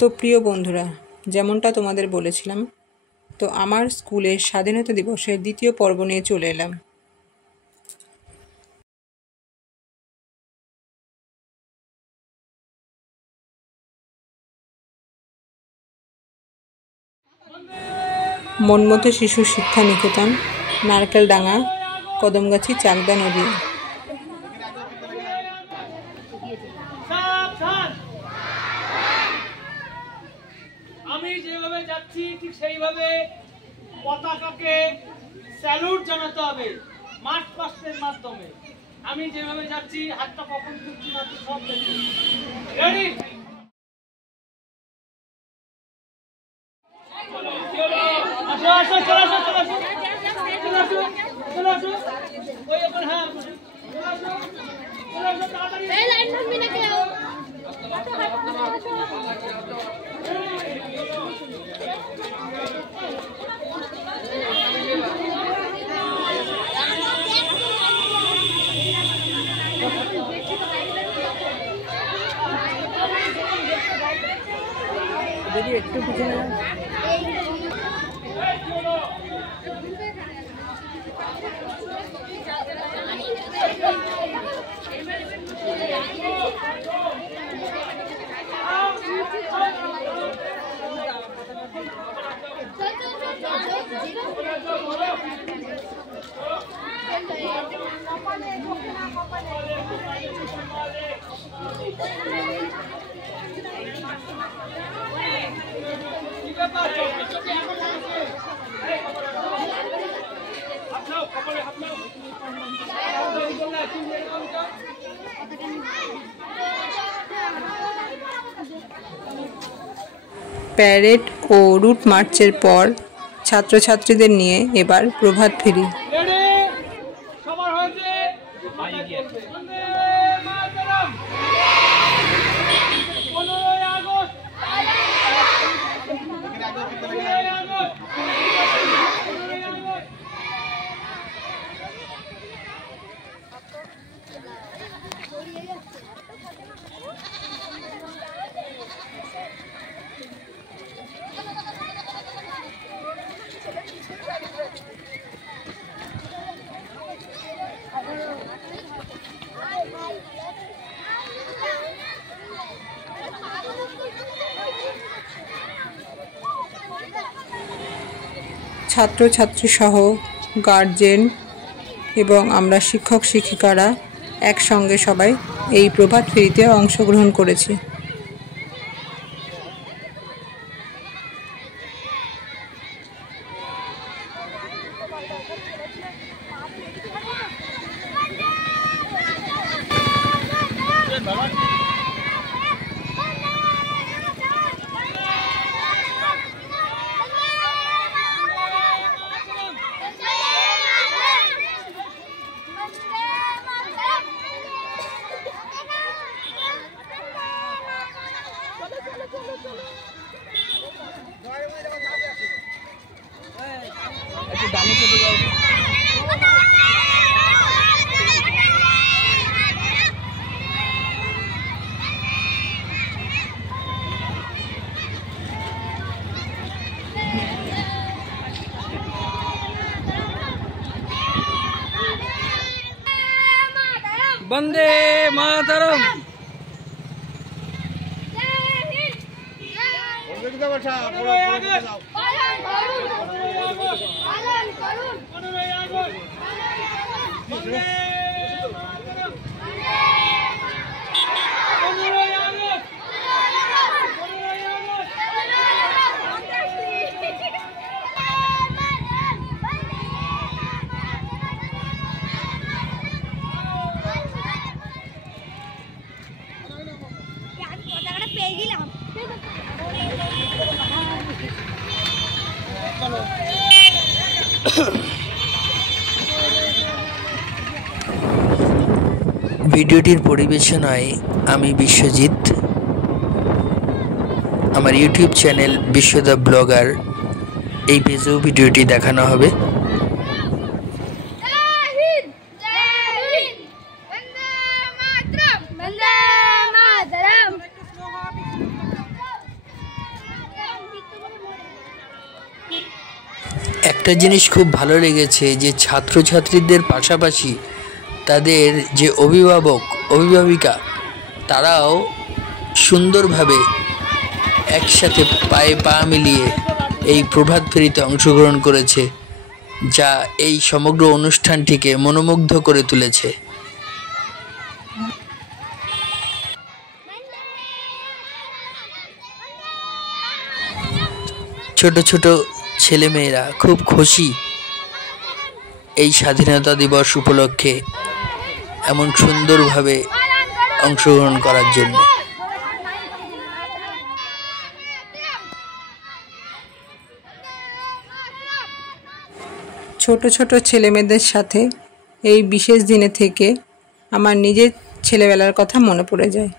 তো প্রিয় বন্ধুরা, যেমনটা তোমাদের বলেছিলাম, তো আমার স্কুলের স্বাধীনতা দিবসের দ্বিতীয় পর্ব নিয়ে চলে এলাম। মনমতো শিশু শিক্ষা নিকেতন, নারকেলডাঙ্গা, কদমগাছি, চাকদা নদী। আমি যেভাবে যাচ্ছি ঠিক সেইভাবে পতাকাকে স্যালুট জানাতে হবে মার্চ পাস্টের মাধ্যমে। আমি যেভাবে যাচ্ছি হাতটা কখন তুলছি না সব দেখি। রেডি? আসো আসো, চলো আসো, চলো আসো, চলো আসো, চলো আসো, ওই ওপর, হ্যাঁ চলো আসো, চলো আসো তাড়াতাড়ি। এই লাইন থাকবি না কেউ। যদি একটু পিছনে প্যারেড ও রুট মার্চের পর ছাত্রছাত্রীদের নিয়ে এবার প্রভাত ফেরি। ছাত্রছাত্রী সহ গার্জেন এবং আমরা শিক্ষক শিক্ষিকারা একসঙ্গে সবাই এই প্রভাত ফেরিতে অংশগ্রহণ করেছি। বন্দে মাতরম। ভিডিওটির পরিবেশনায় আমি বিশ্বজিৎ। আমার ইউটিউব চ্যানেল বিশ্বদা ব্লগার এই পেজেও ভিডিওটি দেখানো হবে। একটা জিনিস খুব ভালো লেগেছে যে ছাত্রছাত্রীদের পাশাপাশি তাদের যে অভিভাবিকা তারাও সুন্দরভাবে একসাথে পায়ে পা মিলিয়ে এই প্রভাত ফেরিতে অংশগ্রহণ করেছে, যা এই সমগ্র অনুষ্ঠানটিকে মনোমুগ্ধ করে তুলেছে। ছোট ছোট ছেলেমেয়েরা খুব খুশি এই স্বাধীনতা দিবস উপলক্ষে এমন সুন্দরভাবে অংশগ্রহণ করার জন্য। ছোট ছোট ছেলেমেয়েদের সাথে এই বিশেষ দিনে থেকে আমার নিজের ছেলেবেলার কথা মনে পড়ে যায়।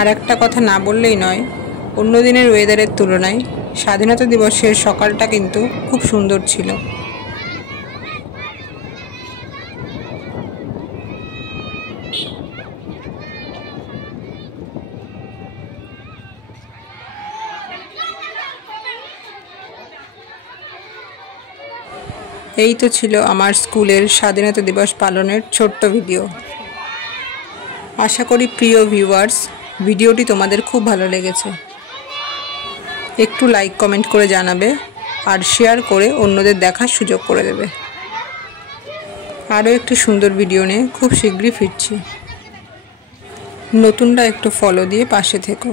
আর একটা কথা না বললেই নয়, অন্য দিনের ওয়েদারের তুলনায় স্বাধীনতা দিবসের সকালটা কিন্তু খুব সুন্দর ছিল। এই তো ছিল আমার স্কুলের স্বাধীনতা দিবস পালনের ছোট্ট ভিডিও। আশা করি প্রিয় ভিউয়ার্স, ভিডিওটি তোমাদের খুব ভালো লেগেছে। একটু লাইক কমেন্ট করে জানাবে আর শেয়ার করে অন্যদের দেখার সুযোগ করে দেবে। আরও একটি সুন্দর ভিডিও নিয়ে খুব শীঘ্রই ফিরছি। নতুনরা একটু ফলো দিয়ে পাশে থেকো।